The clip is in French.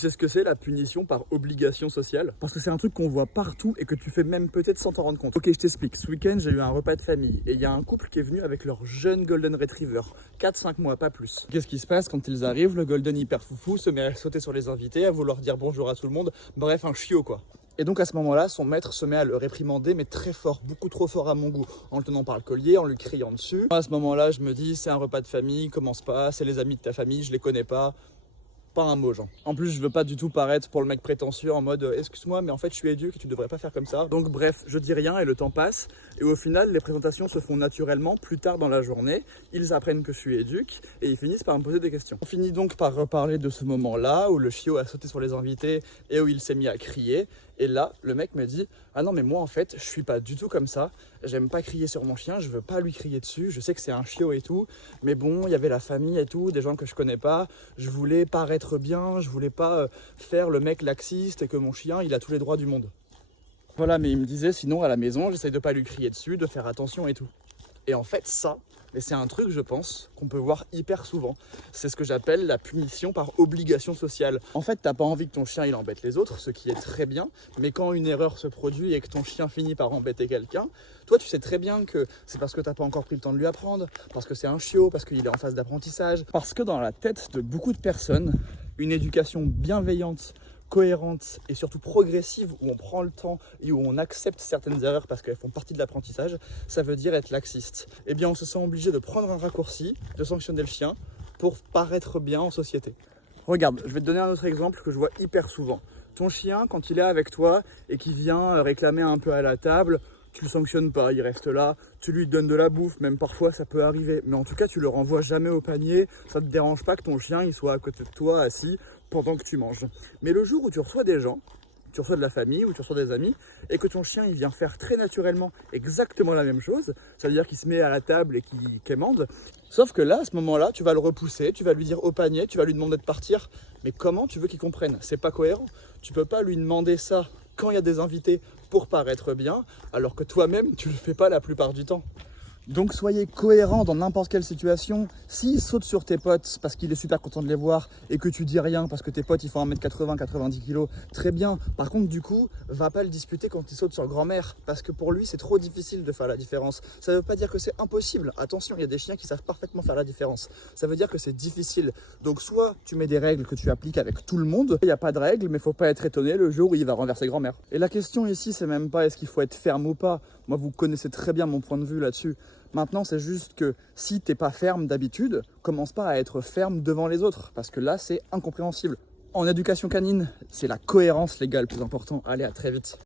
Tu sais ce que c'est la punition par obligation sociale? Parce que c'est un truc qu'on voit partout et que tu fais même peut-être sans t'en rendre compte. Ok, je t'explique. Ce week-end, j'ai eu un repas de famille et il y a un couple qui est venu avec leur jeune Golden Retriever. 4-5 mois, pas plus. Qu'est-ce qui se passe quand ils arrivent? Le Golden hyper foufou se met à sauter sur les invités, à vouloir dire bonjour à tout le monde. Bref, un chiot quoi. Et donc à ce moment-là, son maître se met à le réprimander, mais très fort, beaucoup trop fort à mon goût, en le tenant par le collier, en lui criant dessus. À ce moment-là, je me dis, c'est un repas de famille, commence pas, c'est les amis de ta famille, je les connais pas. Pas un mot, genre. En plus, je veux pas du tout paraître pour le mec prétentieux en mode excuse-moi, mais en fait, je suis éduque et tu devrais pas faire comme ça. Donc, bref, je dis rien et le temps passe. Et au final, les présentations se font naturellement plus tard dans la journée. Ils apprennent que je suis éduque et ils finissent par me poser des questions. On finit donc par reparler de ce moment-là où le chiot a sauté sur les invités et où il s'est mis à crier. Et là, le mec me dit ah non, mais moi en fait, je suis pas du tout comme ça. J'aime pas crier sur mon chien, je veux pas lui crier dessus. Je sais que c'est un chiot et tout, mais bon, il y avait la famille et tout, des gens que je connais pas. Je voulais paraître bien, je voulais pas faire le mec laxiste et que mon chien, il a tous les droits du monde. Voilà, mais il me disait sinon à la maison, j'essaye de pas lui crier dessus, de faire attention et tout. Et en fait, ça, mais c'est un truc, je pense, qu'on peut voir hyper souvent. C'est ce que j'appelle la punition par obligation sociale. En fait, t'as pas envie que ton chien il embête les autres, ce qui est très bien, mais quand une erreur se produit et que ton chien finit par embêter quelqu'un, toi tu sais très bien que c'est parce que t'as pas encore pris le temps de lui apprendre, parce que c'est un chiot, parce qu'il est en phase d'apprentissage. Parce que dans la tête de beaucoup de personnes, une éducation bienveillante, cohérente et surtout progressive, où on prend le temps et où on accepte certaines erreurs parce qu'elles font partie de l'apprentissage, ça veut dire être laxiste. Eh bien, on se sent obligé de prendre un raccourci, de sanctionner le chien pour paraître bien en société. Regarde, je vais te donner un autre exemple que je vois hyper souvent. Ton chien, quand il est avec toi et qu'il vient réclamer un peu à la table, tu le sanctionnes pas, il reste là, tu lui donnes de la bouffe, même parfois ça peut arriver, mais en tout cas tu le renvoies jamais au panier, ça te dérange pas que ton chien il soit à côté de toi assis pendant que tu manges. Mais le jour où tu reçois des gens, tu reçois de la famille ou tu reçois des amis et que ton chien il vient faire très naturellement exactement la même chose, c'est-à-dire qu'il se met à la table et qu'il quémande, sauf que là à ce moment-là tu vas le repousser, tu vas lui dire au panier, tu vas lui demander de partir, mais comment tu veux qu'il comprenne? C'est pas cohérent, tu peux pas lui demander ça quand il y a des invités pour paraître bien, alors que toi-même tu le fais pas la plupart du temps. Donc soyez cohérents dans n'importe quelle situation. S'il saute sur tes potes parce qu'il est super content de les voir et que tu dis rien parce que tes potes ils font 1m80, 90 kg, très bien. Par contre du coup, va pas le disputer quand il saute sur grand-mère parce que pour lui c'est trop difficile de faire la différence. Ça veut pas dire que c'est impossible. Attention, il y a des chiens qui savent parfaitement faire la différence. Ça veut dire que c'est difficile. Donc soit tu mets des règles que tu appliques avec tout le monde, il n'y a pas de règles, mais faut pas être étonné le jour où il va renverser grand-mère. Et la question ici c'est même pas est-ce qu'il faut être ferme ou pas. Moi vous connaissez très bien mon point de vue là-dessus. Maintenant, c'est juste que si t'es pas ferme d'habitude, commence pas à être ferme devant les autres, parce que là, c'est incompréhensible. En éducation canine, c'est la cohérence légale le plus important. Allez, à très vite.